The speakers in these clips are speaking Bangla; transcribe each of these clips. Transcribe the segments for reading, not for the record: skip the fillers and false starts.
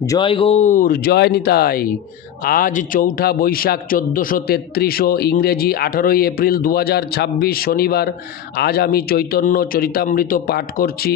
জয় গৌর, জয় নিতাই। আজ চৌঠা বৈশাখ 1433 ও ইংরেজি 18 এপ্রিল 2026 শনিবার। আজ আমি চৈতন্য চরিতামৃত পাঠ করছি।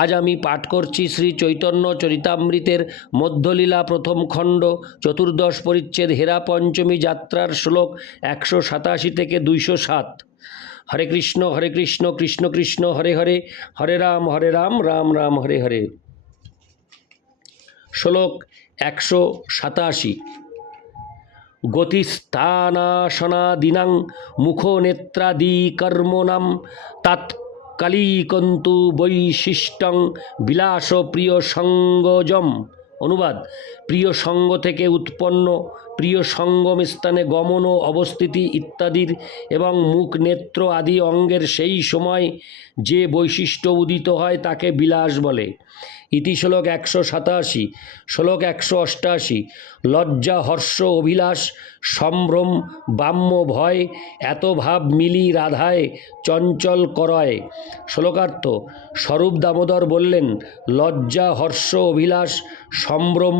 আজ আমি পাঠ করছি শ্রী চৈতন্য চরিতামৃতের মধ্যলীলা প্রথম খণ্ড, চতুর্দশ পরিচ্ছেদ, হেরা পঞ্চমী যাত্রার শ্লোক 187 থেকে 207। হরে কৃষ্ণ কৃষ্ণ কৃষ্ণ হরে হরে, হরে রাম রাম রাম হরে হরে। শ্লোক 187। গতিস্থানাসনাদিনাং মুখনেত্রাদি কর্মণাম তাৎকালিকন্তু বৈশিষ্ট্যং বিলাস প্রিয় সঙ্গজম। অনুবাদ: প্রিয় সঙ্গ থেকে উৎপন্ন, প্রিয় সঙ্গম স্থানে গমন ও অবস্থিতি ইত্যাদির এবং মুখ, নেত্র আদি অঙ্গের সেই সময় যে বৈশিষ্ট্য উদিত হয় তাকে বিলাস বলে। ইতি শ্লোক 187। শ্লোক 188। লজ্জা, হর্ষ, অভিলাষ, সম্ভ্রম, বাম্য, ভয় এত ভাব মিলি রাধায় চঞ্চল করয়। শ্লোকার্থ: স্বরূপ দামোদর বললেন, লজ্জা, হর্ষ, অভিলাষ, সম্ভ্রম,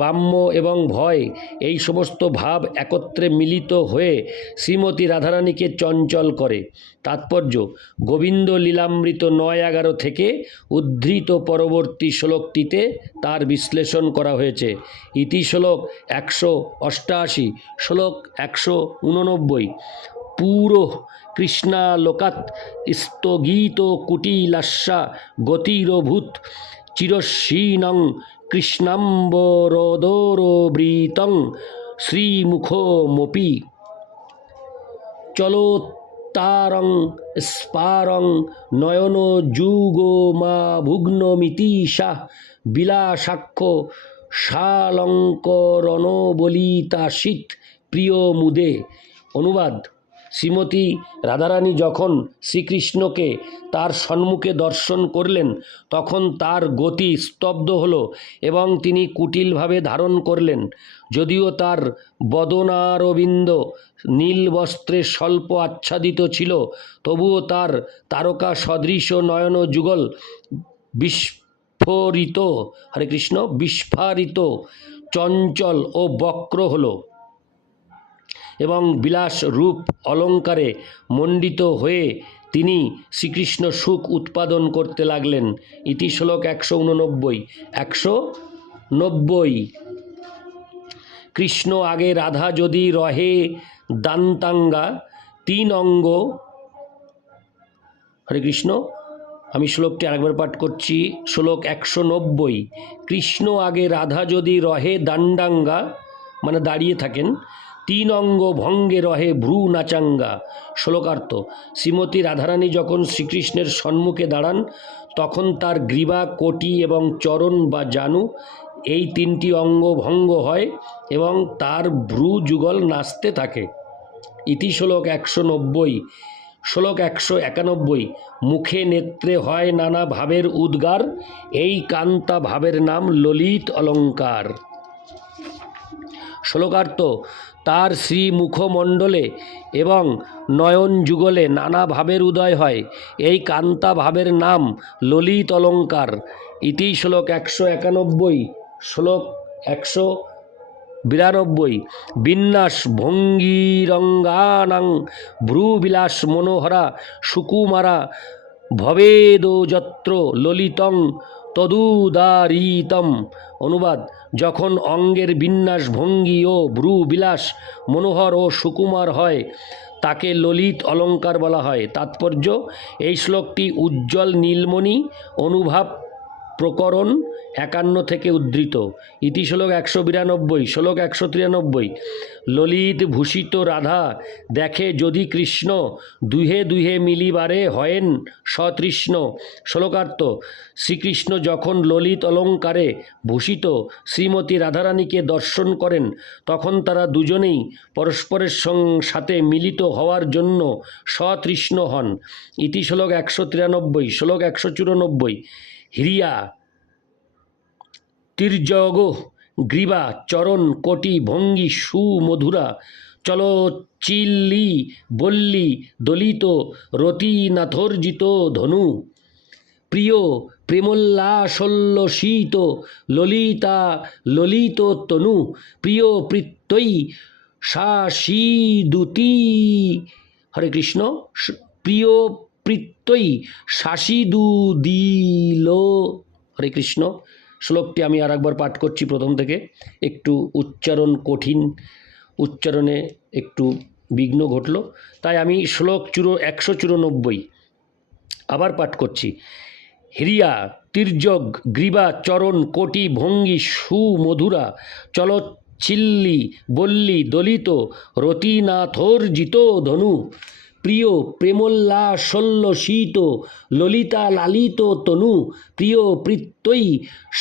বাম্য এবং ভয় এই সমস্ত ভাব একত্রে মিলিত হয়ে শ্রীমতী রাধারানীকে চঞ্চল করে। তাৎপর্য: গোবিন্দ লীলামৃত 9-11 থেকে উদ্ধৃত পরবর্তী শ্লোকটিতে তার বিশ্লেষণ করা হয়েছে। ইতি শ্লোক 188। শ্লোক 189। পুরো কৃষ্ণালোকাৎ স্থগিত কুটিলাস্যা গতিরভূত চিরস্বীনং কৃষ্ণাম্বরদোরবৃতং শ্রীমুখমপি চলোত্তারং স্পারং নয়নযুগমাভুগ্নমিতিশা বিলাসাক্ষ শালঙ্করণবলিতাশীত প্রিয় মুদে। অনুবাদ: শ্রীমতী রাধারানী যখন শ্রীকৃষ্ণকে তার সম্মুখে দর্শন করলেন তখন তার গতি স্তব্ধ হল এবং তিনি কুটিলভাবে ধারণ করলেন। যদিও তার বদনারবিন্দ নীল বস্ত্রে স্বল্প আচ্ছাদিত ছিল, তবুও তার তারকা সদৃশ নয়ন যুগল বিস্ফোরিত হরে কৃষ্ণ বিস্ফারিত, চঞ্চল ও বক্র হল এবং বিলাস রূপ অলঙ্কারে মণ্ডিত হয়ে তিনি শ্রীকৃষ্ণ সুখ উৎপাদন করতে লাগলেন। ইতি শ্লোক 189। 190। কৃষ্ণ আগে রাধা যদি রহে দান্তাঙ্গা 3 অঙ্গ। হরে কৃষ্ণ। আমি শ্লোকটি আরেকবার পাঠ করছি। শ্লোক 190। কৃষ্ণ আগে রাধা যদি রহে দান্ডাঙ্গা মানে দাঁড়িয়ে থাকেন, 3 অঙ্গ ভঙ্গে রহে ভ্রু নাচাঙ্গা। শ্লোকার্থ: শ্রীমতী রাধারানী যখন শ্রীকৃষ্ণের সম্মুখে দাঁড়ান তখন তার গ্রীবা, কোটি এবং চরণ বা জানু এই 3টি অঙ্গ ভঙ্গ হয় এবং তার ভ্রু যুগল নাচতে থাকে। ইতি শ্লোক 190। শ্লোক 191। মুখে নেত্রে হয় নানা ভাবের উদ্গার, এই কান্তা ভাবের নাম ললিত অলঙ্কার। শ্লোকার্থ: তার শ্রীমুখমণ্ডলে এবং নয়ন যুগলে নানা ভাবের উদয় হয়, এই কান্তা ভাবের নাম ললিত অলঙ্কার। ইতি শ্লোক 191। শ্লোক 192। বিন্যাস ভঙ্গিরঙ্গানাং ভ্রুবিলাস মনোহরা সুকুমারা ভবেদো যত্র ললিতং তদুদারিতম। অনুবাদ: যখন অঙ্গের বিন্যাস, ভঙ্গি ও ভ্রু বিলাস মনোহর ও সুকুমার হয় তাকে ললিত অলঙ্কার বলা হয়। তাৎপর্য: এই শ্লোকটি উজ্জ্বল নীলমণি অনুভাব প্রকরণ 51 থেকে উদ্ধৃত। ইতি শ্লোক 192। শ্লোক 193। ললিত ভূষিত রাধা দেখে যদি কৃষ্ণ দুহে দুহে মিলিবারে হয়েন সতৃষ্ণ। শ্লোকার্থ: শ্রীকৃষ্ণ যখন ললিত অলঙ্কারে ভূষিত শ্রীমতী রাধারানীকে দর্শন করেন তখন তারা দুজনেই পরস্পরের সাথে মিলিত হওয়ার জন্য সতৃষ্ণ হন। ইতি শ্লোক 193। শ্লোক 194। হিরিয়া, তির্যগ, গ্রীবা, চরণ, কোটি, ভঙ্গি সুমধুরা চলচিল্লি বল্লী দলিত রতিনাথর্জিত ধনু প্রিয় প্রেমোল্লাসোল্লসিত ললিতা ললিত তনু প্রিয় প্রীত্যৈ শাসিদুতি। হরে কৃষ্ণ। প্রিয় প্রীত্যৈ শাসিদুদিল। হরে কৃষ্ণ। শ্লোকটি আমি আর একবার পাঠ করছি প্রথম থেকে। একটু উচ্চারণ কঠিন, উচ্চারণে একটু বিঘ্ন ঘটল, তাই আমি শ্লোক 194 আবার পাঠ করছি। হিরিয়া তির্যক গ্রীবা চরণ কোটি ভঙ্গি সুমধুরা চলচ্ছিল্লি বল্লী দলিত রতিনাথর্জিত ধনু প্রিয় প্রেমোল্লাসোল্লসিত ললিতা লালিত তনু প্রিয় প্রীত্যৈ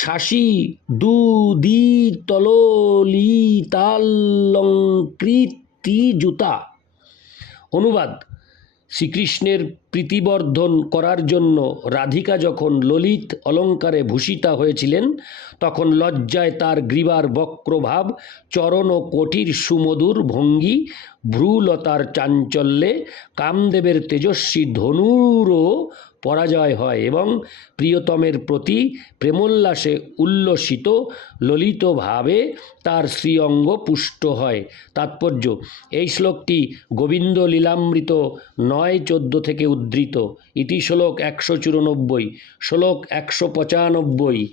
শাসি দুদিতললিতালঙ্কৃতি জুতা। অনুবাদ: শ্রীকৃষ্ণের প্রীতিবর্ধন করার জন্য রাধিকা যখন ললিত অলঙ্কারে ভূষিতা হয়েছিলেন, তখন লজ্জায় তার গ্রীবার বক্রভাব, চরণ ও কোটির সুমধুর ভঙ্গি, ভ্রূলতার চাঞ্চল্যে কামদেবের তেজস্বী ধনুরও পরাজয় হয় এবং প্রিয়তমের প্রতি প্রেমোল্লাসে উল্লসিত ললিতভাবে তার শ্রীঅঙ্গ পুষ্ট হয়। তাৎপর্য: এই শ্লোকটি গোবিন্দ লীলামৃত 9-14 থেকে উদ্ধৃত। ইতি শ্লোক 194। শ্লোক 195।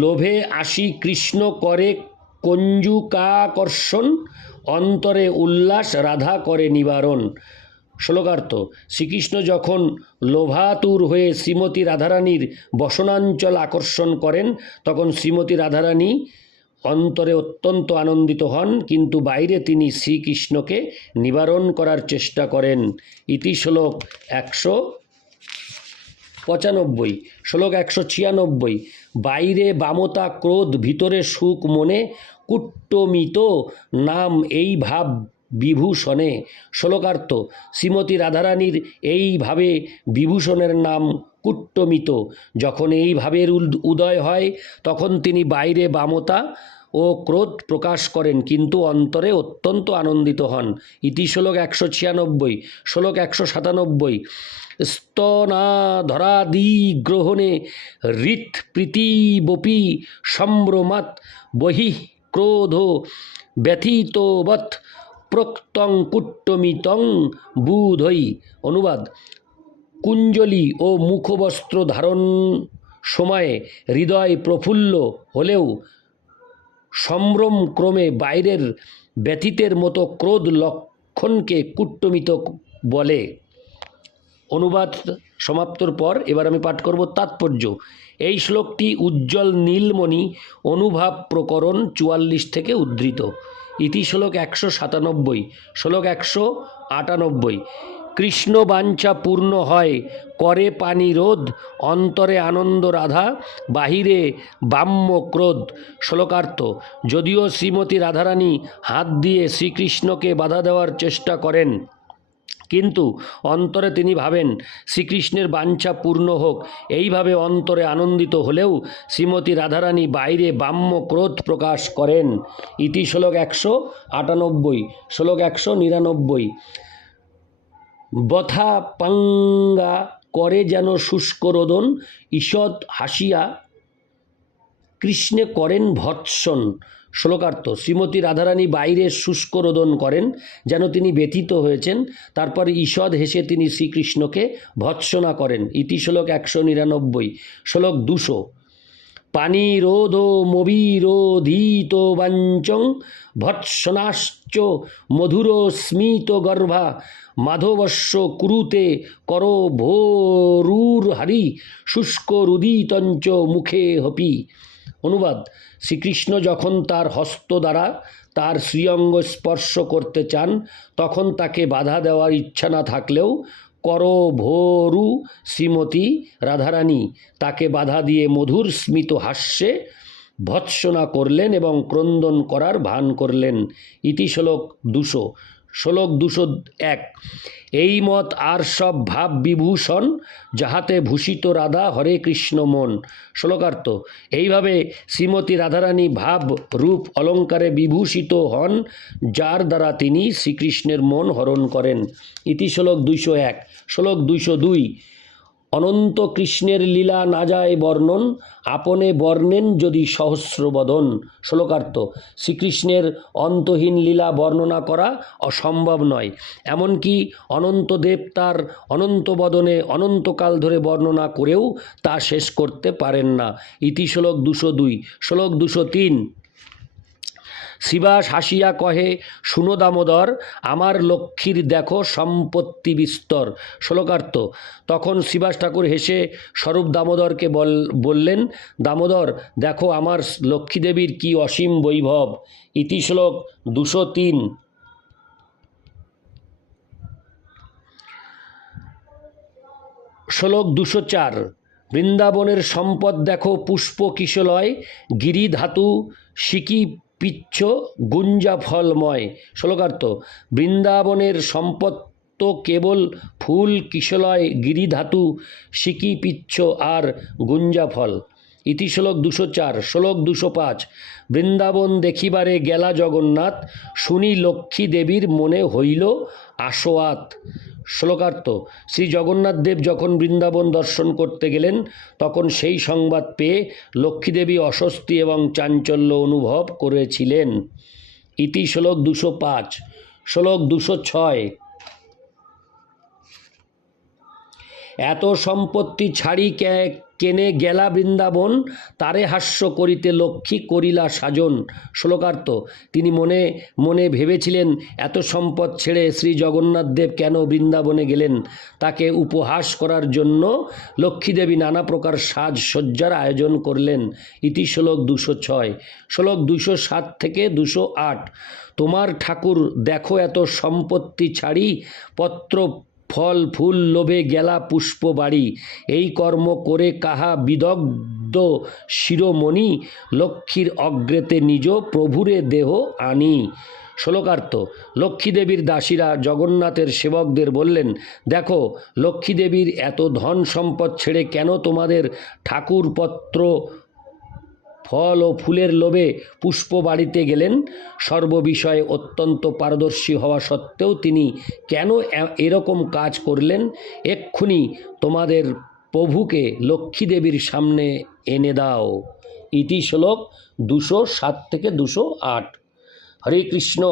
লোভে আসি কৃষ্ণ করে কঞ্জুকাকর্ষণ, অন্তরে উল্লাস রাধা করে নিবারণ। শ্লোকার্থ: শ্রীকৃষ্ণ যখন লোভাতুর হয়ে শ্রীমতী রাধারানীর বসনাঞ্চল আকর্ষণ করেন, তখন শ্রীমতী রাধারানী অন্তরে অত্যন্ত আনন্দিত হন, কিন্তু বাইরে তিনি শ্রীকৃষ্ণকে নিবারণ করার চেষ্টা করেন। ইতি শ্লোক 195। শ্লোক 196। বাইরে বামতা ক্রোধ, ভিতরে সুখ মনে কুট্টমিত নাম এই ভাব বিভূষণে। শ্লোকার্থ: শ্রীমতী রাধারানীর এইভাবে বিভূষণের নাম কুট্টমিত। যখন এই ভাবের উদয় হয়, তখন তিনি বাইরে বামতা ও ক্রোধ প্রকাশ করেন, কিন্তু অন্তরে অত্যন্ত আনন্দিত হন। ইতি শ্লোক 196। শ্লোক 197। স্তনাধরাদি গ্রহণে হৃৎ প্রীতিবপি সম্ভ্রমাৎ বহিঃ ক্রোধ ব্যথিতবৎ প্রক্তং কুট্টমিতং বুধৈ। অনুবাদ: কুঞ্জলি ও মুখবস্ত্র ধারণ সময়ে হৃদয় প্রফুল্ল হলেও সম্ভ্রম ক্রমে বাইরের ব্যথিতের মতো ক্রোধ লক্ষণকে কুট্টমিত বলে। অনুবাদ সমাপ্তর পর এবার আমি পাঠ করব তাৎপর্য। এই শ্লোকটি উজ্জ্বল নীলমণি অনুভাব প্রকরণ 44 থেকে উদ্ধৃত। ইতি শ্লোক 197। শ্লোক 198। কৃষ্ণ বাঞ্ছা পূর্ণ হয় করে পানি রোধ, অন্তরে আনন্দ রাধা, বাহিরে বাম্য ক্রোধ। শ্লোকার্থ: যদিও শ্রীমতী রাধারানী হাত দিয়ে শ্রীকৃষ্ণকে বাধা দেওয়ার চেষ্টা করেন, কিন্তু অন্তরে তিনি ভাবেন শ্রীকৃষ্ণের বাঞ্ছা পূর্ণ হোক। এইভাবে অন্তরে আনন্দিত হলেও শ্রীমতী রাধারানী বাইরে বাম্য ক্রোধ প্রকাশ করেন। ইতি শ্লোক 198। শ্লোক 199। বথা পাঙ্গা করে যেন শুষ্ক রোদন, ঈষৎ হাসিয়া কৃষ্ণে করেন ভৎসন। শ্লোকার্থ: শ্রীমতী রাধারানী বাইরে শুষ্ক রোদন করেন, যেন তিনি ব্যথিত হয়েছেন। তারপর ঈষৎ হেসে তিনি শ্রীকৃষ্ণকে ভৎসনা করেন। ইতি শ্লোক 199। শ্লোক 200। পানিরোধ মবিরোধিত বাঞ্চং ভৎসনাশ্চ মধুর স্মিত গর্ভা মাধবস্য কুরুতে কর ভোরুর হারি শুষ্ক রুদিতঞ্চ মুখে হপি। অনুবাদ: শ্রীকৃষ্ণ যখন তার হস্ত দ্বারা তার শ্রীঅঙ্গ স্পর্শ করতে চান, তখন তাকে বাধা দেওয়ার ইচ্ছা না থাকলেও করভোরু শ্রীমতী রাধারানী তাকে বাধা দিয়ে মধুর স্মিত হাস্যে ভৎসনা করলেন এবং ক্রন্দন করার ভান করলেন। ইতি শ্লোক 200। শ্লোক 201। এই মত আর সব ভাব বিভূষণ, যাহাতে ভূষিত রাধা হরে কৃষ্ণ মন। শ্লোকার্থ। এইভাবে শ্রীমতী রাধারানী ভাব রূপ অলঙ্কারে বিভূষিত হন, যার দ্বারা তিনি শ্রীকৃষ্ণের মন হরণ করেন। ইতি শ্লোক 201। শ্লোক 202। অনন্ত কৃষ্ণের লীলা না যায় বর্ণন, আপনে বর্ণেন যদি সহস্রবদন। শ্লোকার্থ। শ্রীকৃষ্ণের অন্তহীন লীলা বর্ণনা করা অসম্ভব নয়, এমনকি অনন্তদেব তার অনন্ত বদনে অনন্তকাল ধরে বর্ণনা করেও তা শেষ করতে পারেন না। ইতি শ্লোক 202। শ্লোক 203। শ্রীবাস হাসিয়া কহে, শুনো দামোদর, আমার লক্ষ্মীর দেখো সম্পত্তি বিস্তর। শ্লোকার্থ। তখন শ্রীবাস ঠাকুর হেসে স্বরূপ দামোদরকে বললেন, দামোদর দেখো আমার লক্ষ্মীদেবীর কি অসীম বৈভব। ইতি শ্লোক 203। শ্লোক 204। বৃন্দাবনের সম্পদ দেখো পুষ্প কিশলয়, গিরিধাতু সিকি পিচ্ছ গুঞ্জা ফলময়। শ্লোকার্থ। বৃন্দাবনের সম্পদ তো কেবল ফুল, কিশলয়, গিরিধাতু, সিকি পিচ্ছ আর গুঞ্জা ফল। ইতি শ্লোক 204। শ্লোক 205। বৃন্দাবন দেখিবারে গেলা জগন্নাথ, শুনি লক্ষ্মী দেবীর মনে হইল আশোয়াত। শ্লোকার্থ। শ্রী জগন্নাথ দেব যখন বৃন্দাবন দর্শন করতে গেলেন, তখন সেই সংবাদ পেয়ে লক্ষ্মীদেবী অস্বস্তি এবং চাঞ্চল্য অনুভব করেছিলেন। ইতি শ্লোক 205। শ্লোক 206। এত সম্পত্তি ছাড়ি কেনে গেলা বৃন্দাবন, তারে হাস্য করিতে লক্ষ্মী করিলা সাজন। শ্লোকার্থ। তিনি মনে মনে ভেবেছিলেন, এত সম্পদ ছেড়ে শ্রী জগন্নাথ দেব কেন বৃন্দাবনে গেলেন। তাকে উপহাস করার জন্য লক্ষ্মীদেবী নানা প্রকার সাজসজ্জার আয়োজন করলেন। ইতি শ্লোক 206। শ্লোক 207 থেকে 208। তোমার ঠাকুর দেখো এত সম্পত্তি ছাড়ি, পত্র ফল ফুল লোভে গেলা পুষ্প বাড়ি, এই কর্ম করে কাহা বিদগ্ধ শিরোমণি, লক্ষ্মীর অগ্রেতে নিজ প্রভুরে দেহ আনি। শ্লোকার্থ। লক্ষ্মীদেবীর দাসীরা জগন্নাথের সেবকদের বললেন, দেখো লক্ষ্মীদেবীর এত ধন সম্পদ ছেড়ে কেন তোমাদের ঠাকুর পত্র ফল ও ফুলের লোভে পুষ্প বাড়িতে গেলেন। সর্ববিষয়ে অত্যন্ত পারদর্শী হওয়া সত্ত্বেও তিনি কেন এরকম কাজ করলেন, এক্ষুনি তোমাদের প্রভুকে লক্ষ্মীদেবীর সামনে এনে দাও। ইতি শ্লোক 207 থেকে 208। হরে কৃষ্ণ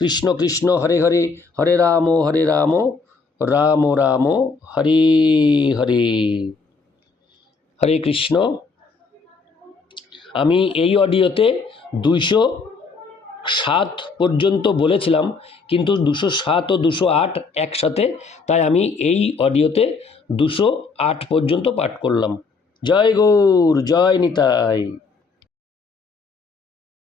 কৃষ্ণ কৃষ্ণ হরে হরে, হরে রাম রাম রাম হরে হরে। হরে কৃষ্ণ। আমি এই অডিওতে 207 পর্যন্ত বলেছিলাম, কিন্তু 207 ও 208 একসাথে, তাই আমি এই অডিওতে 208 পর্যন্ত পাঠ করলাম। জয় গৌর, জয় নিতাই।